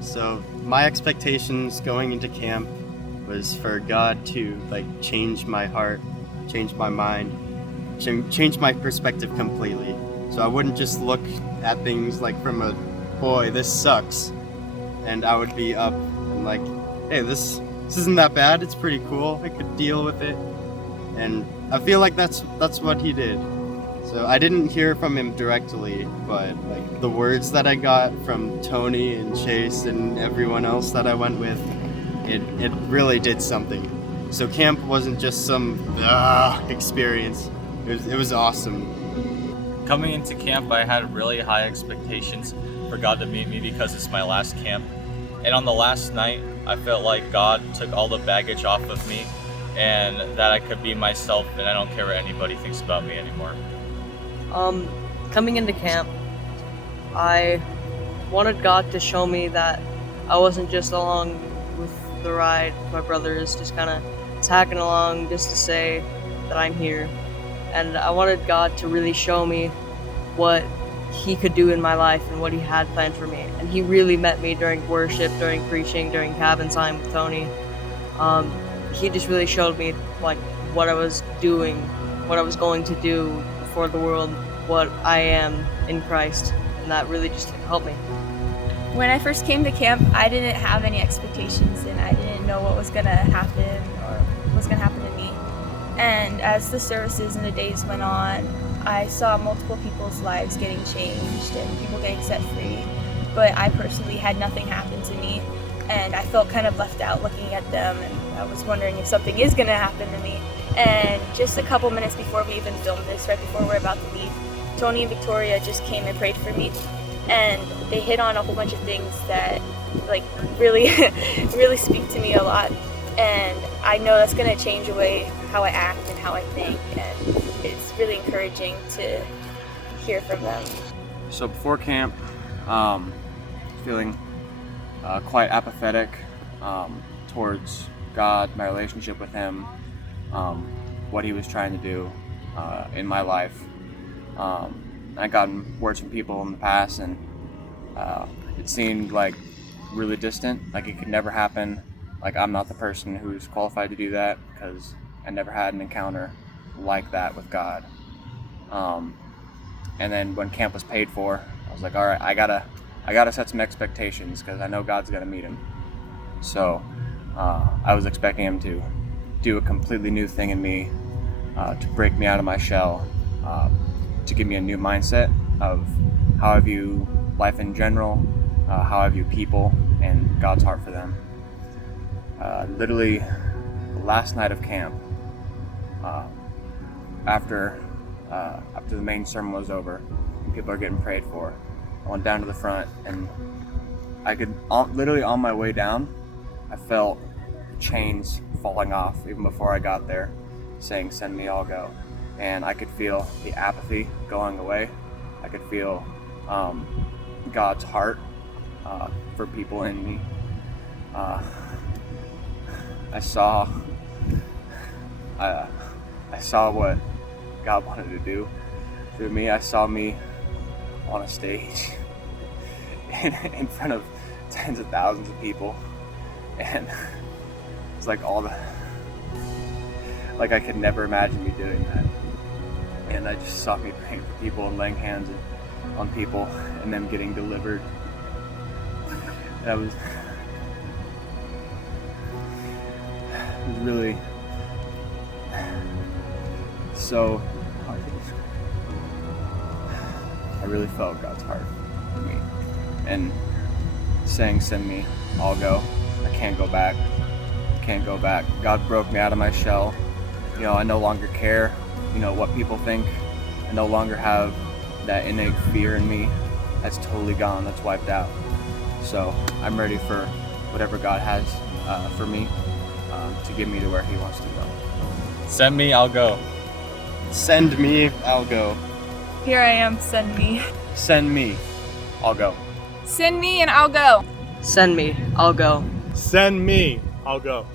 So my expectations going into camp was for God to change my heart, change my mind, change my perspective completely. So I wouldn't just look at things from a, boy, this sucks, and I would be up and hey, this isn't that bad. It's pretty cool. I could deal with it, and I feel like that's what he did. So I didn't hear from him directly, but the words that I got from Tony and Chase and everyone else that I went with, it really did something. So camp wasn't just some experience. It was awesome. Coming into camp, I had really high expectations for God to meet me because it's my last camp. And on the last night, I felt like God took all the baggage off of me and that I could be myself and I don't care what anybody thinks about me anymore. Coming into camp, I wanted God to show me that I wasn't just along with the ride. My brother is just kind of tagging along just to say that I'm here. And I wanted God to really show me what he could do in my life and what he had planned for me. And he really met me during worship, during preaching, during cabin time with Tony. He just really showed me what I was doing, what I was going to do for the world, what I am in Christ. And that really just helped me. When I first came to camp, I didn't have any expectations and I didn't know what was going to happen or what was going to happen to me. And as the services and the days went on, I saw multiple people's lives getting changed and people getting set free. But I personally had nothing happen to me, and I felt kind of left out looking at them, and I was wondering if something is going to happen to me. And just a couple minutes before we even filmed this, right before we're about to leave, Tony and Victoria just came and prayed for me. And they hit on a whole bunch of things that really, really speak to me a lot. And I know that's going to change the way how I act and how I think, and it's really encouraging to hear from them. So before camp, feeling quite apathetic towards God, my relationship with Him, what He was trying to do in my life. I'd gotten words from people in the past, and it seemed really distant, like it could never happen. I'm not the person who's qualified to do that because I never had an encounter like that with God. And then when camp was paid for, I was like, all right, I gotta set some expectations because I know God's gonna meet him. So I was expecting Him to do a completely new thing in me, to break me out of my shell, to give me a new mindset of how I view life in general, how I view people, and God's heart for them. Literally, the last night of camp, after the main sermon was over and people are getting prayed for, I went down to the front, and I could literally on my way down, I felt chains falling off even before I got there, saying, "Send me, I'll go." And I could feel the apathy going away. I could feel God's heart for people in me. I saw what God wanted to do through me. I saw me on a stage in front of tens of thousands of people, and it's I could never imagine me doing that. And I just saw me praying for people and laying hands on people and them getting delivered. That was really so hard to describe. I really felt God's heart for me, and saying, "Send me, I'll go." I can't go back. God broke me out of my shell. I no longer care, what people think. I no longer have that innate fear in me. That's totally gone. That's wiped out. So I'm ready for whatever God has for me, to get me to where He wants to go. Send me, I'll go. Send me, I'll go. Here I am, send me. Send me, I'll go. Send me and I'll go. Send me, I'll go. Send me, I'll go.